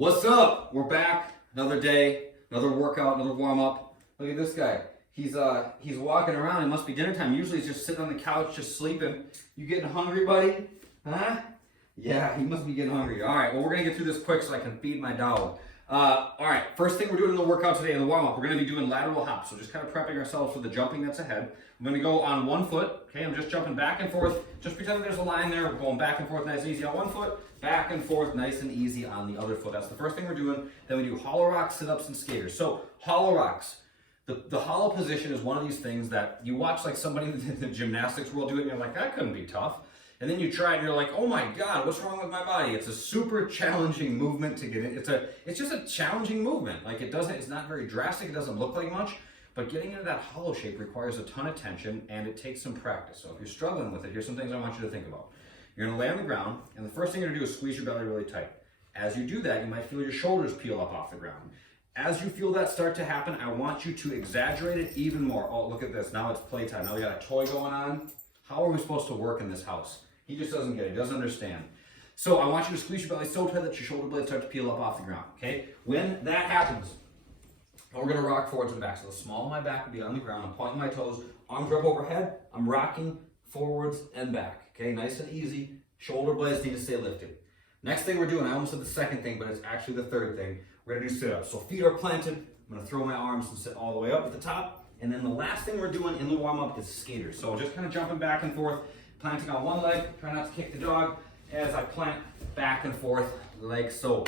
What's up? We're back. Another day, another workout, another warm-up. Look at this guy. He's walking around. It must be dinner time. Usually he's just sitting on the couch, just sleeping. You getting hungry, buddy? Huh? Yeah, he must be getting hungry. All right, well, we're gonna get through this quick so I can feed my dog. All right, first thing we're doing in the workout today, in the warm-up, we're gonna be doing lateral hops. So just kind of prepping ourselves for the jumping that's ahead. I'm gonna go on one foot, okay? I'm just jumping back and forth. Just pretend there's a line there. We're going back and forth nice and easy on one foot, back and forth nice and easy on the other foot. That's the first thing we're doing. Then we do hollow rocks, sit-ups, and skaters. So hollow rocks. The hollow position is one of these things that you watch like somebody in the gymnastics world do it and you're like, that couldn't be tough. And then you try it and you're like, oh my God, what's wrong with my body? It's a super challenging movement to get in. It's just a challenging movement. Like it's not very drastic, it doesn't look like much, but getting into that hollow shape requires a ton of tension and it takes some practice. So if you're struggling with it, here's some things I want you to think about. You're gonna lay on the ground and the first thing you're gonna do is squeeze your belly really tight. As you do that, you might feel your shoulders peel up off the ground. As you feel that start to happen, I want you to exaggerate it even more. Oh, look at this, now it's playtime. Now we got a toy going on. How are we supposed to work in this house? He just doesn't get it, he doesn't understand. So I want you to squeeze your belly so tight that your shoulder blades start to peel up off the ground, okay? When that happens, we're gonna rock forward to the back. So the small of my back will be on the ground, I'm pointing my toes, arms up overhead, I'm rocking forwards and back, okay? Nice and easy, shoulder blades need to stay lifted. Next thing we're doing, I almost said the second thing, but it's actually the third thing. We're gonna do sit-ups. So feet are planted, I'm gonna throw my arms and sit all the way up at the top. And then the last thing we're doing in the warm-up is skaters. So just kind of jumping back and forth, planting on one leg, try not to kick the dog as I plant back and forth like so.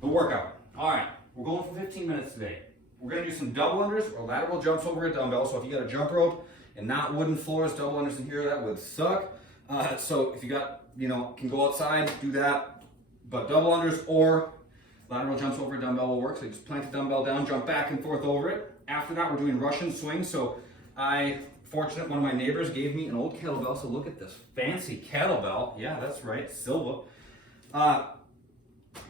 The workout. All right, we're going for 15 minutes today. We're gonna do some double unders or lateral jumps over a dumbbell. So if you got a jump rope and not wooden floors, double unders in here, that would suck. So if you got, can go outside, do that. But double unders or lateral jumps over a dumbbell will work. So you just plant the dumbbell down, jump back and forth over it. After that, we're doing Russian swings. So fortunate, one of my neighbors gave me an old kettlebell. So look at this fancy kettlebell. Yeah, that's right, silver. But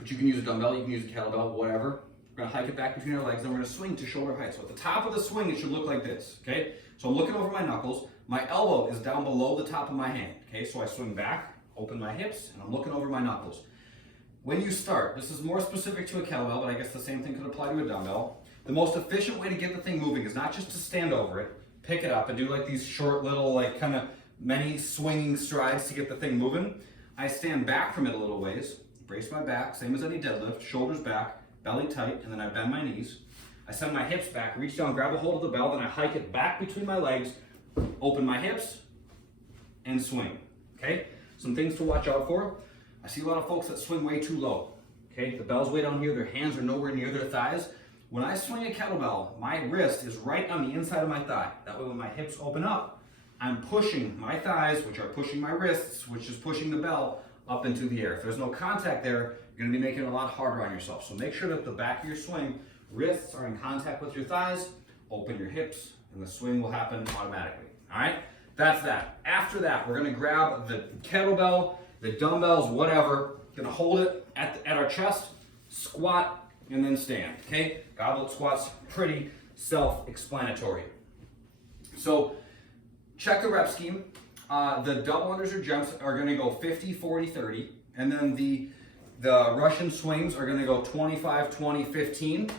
you can use a dumbbell, you can use a kettlebell, whatever. We're gonna hike it back between our legs and we're gonna swing to shoulder height. So at the top of the swing, it should look like this, okay? So I'm looking over my knuckles. My elbow is down below the top of my hand, okay? So I swing back, open my hips, and I'm looking over my knuckles. When you start, this is more specific to a kettlebell, but I guess the same thing could apply to a dumbbell. The most efficient way to get the thing moving is not just to stand over it, pick it up and do like these short little kind of many swinging strides to get the thing moving. I stand back from it a little ways, brace my back, same as any deadlift, shoulders back, belly tight, and then I bend my knees. I send my hips back, reach down, grab a hold of the bell, then I hike it back between my legs, open my hips, and swing, okay? Some things to watch out for. I see a lot of folks that swing way too low, okay? The bell's way down here, their hands are nowhere near their thighs. When I swing a kettlebell, my wrist is right on the inside of my thigh. That way when my hips open up, I'm pushing my thighs, which are pushing my wrists, which is pushing the bell up into the air. If there's no contact there, you're gonna be making it a lot harder on yourself. So make sure that the back of your swing, wrists are in contact with your thighs, open your hips, and the swing will happen automatically, all right? That's that. After that, we're gonna grab the kettlebell, the dumbbells, whatever, gonna hold it at our chest, squat, and then stand, okay? Goblet squats, pretty self-explanatory. So check the rep scheme. The double unders or jumps are gonna go 50, 40, 30, and then the Russian swings are gonna go 25, 20, 15,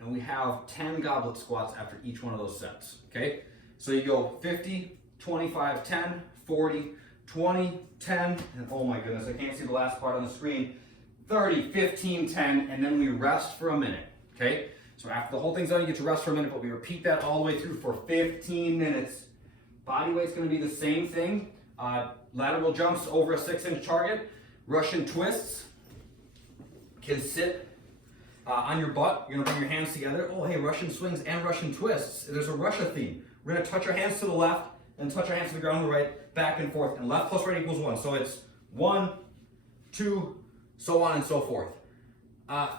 and we have 10 goblet squats after each one of those sets, okay? So you go 50, 25, 10, 40, 20, 10, and oh my goodness, I can't see the last part on the screen, 30, 15, 10, and then we rest for a minute, okay? So after the whole thing's done, you get to rest for a minute, but we repeat that all the way through for 15 minutes. Body weight's gonna be the same thing. Lateral jumps over a 6-inch target. Russian twists can sit on your butt. You're gonna bring your hands together. Oh, hey, Russian swings and Russian twists. There's a Russia theme. We're gonna touch our hands to the left and touch our hands to the ground on the right, back and forth, and left plus right equals 1. So it's 1, 2, so on and so forth.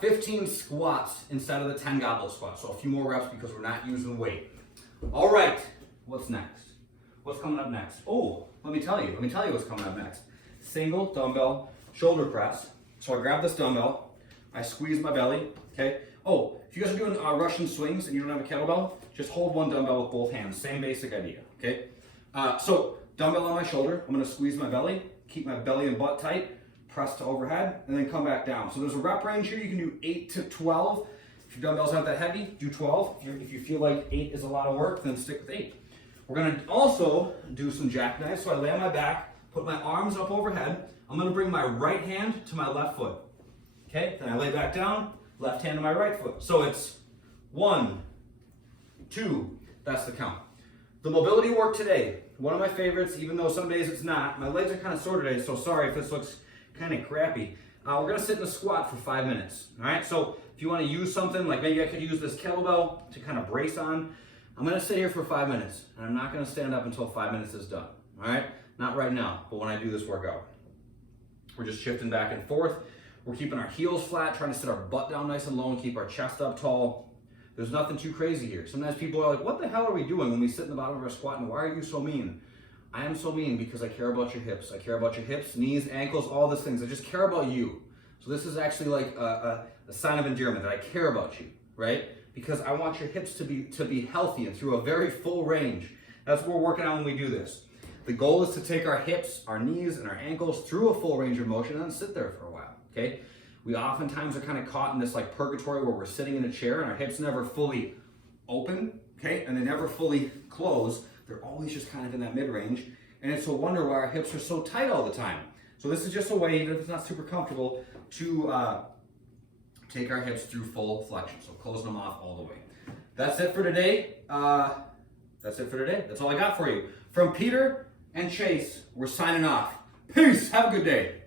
15 squats instead of the 10 goblet squats. So a few more reps because we're not using weight. All right, what's next? What's coming up next? Oh, let me tell you what's coming up next. Single dumbbell shoulder press. So I grab this dumbbell, I squeeze my belly, okay? Oh, if you guys are doing Russian swings and you don't have a kettlebell, just hold one dumbbell with both hands. Same basic idea, okay? So dumbbell on my shoulder, I'm gonna squeeze my belly, keep my belly and butt tight, press to overhead, and then come back down. So there's a rep range here. You can do 8 to 12. If your dumbbells aren't that heavy, do 12. If you feel like 8 is a lot of work, then stick with 8. We're gonna also do some jackknives. So I lay on my back, put my arms up overhead. I'm gonna bring my right hand to my left foot. Okay, then I lay back down, left hand to my right foot. So it's 1, 2, that's the count. The mobility work today, one of my favorites, even though some days it's not. My legs are kind of sore today, so sorry if this looks kind of crappy. We're gonna sit in a squat for 5 minutes, all right? So if you wanna use something, like maybe I could use this kettlebell to kind of brace on, I'm gonna sit here for 5 minutes, and I'm not gonna stand up until 5 minutes is done, all right? Not right now, but when I do this workout. We're just shifting back and forth. We're keeping our heels flat, trying to sit our butt down nice and low and keep our chest up tall. There's nothing too crazy here. Sometimes people are like, what the hell are we doing when we sit in the bottom of our squat, and why are you so mean? I am so mean because I care about your hips. I care about your hips, knees, ankles, all these things. I just care about you. So this is actually like a sign of endearment that I care about you, right? Because I want your hips to be healthy and through a very full range. That's what we're working on when we do this. The goal is to take our hips, our knees, and our ankles through a full range of motion and then sit there for a while, okay? We oftentimes are kind of caught in this like purgatory where we're sitting in a chair and our hips never fully open, okay? And they never fully close. They're always just kind of in that mid-range. And it's a wonder why our hips are so tight all the time. So this is just a way, even if it's not super comfortable, to take our hips through full flexion. So closing them off all the way. That's it for today. That's all I got for you. From Peter and Chase, we're signing off. Peace. Have a good day.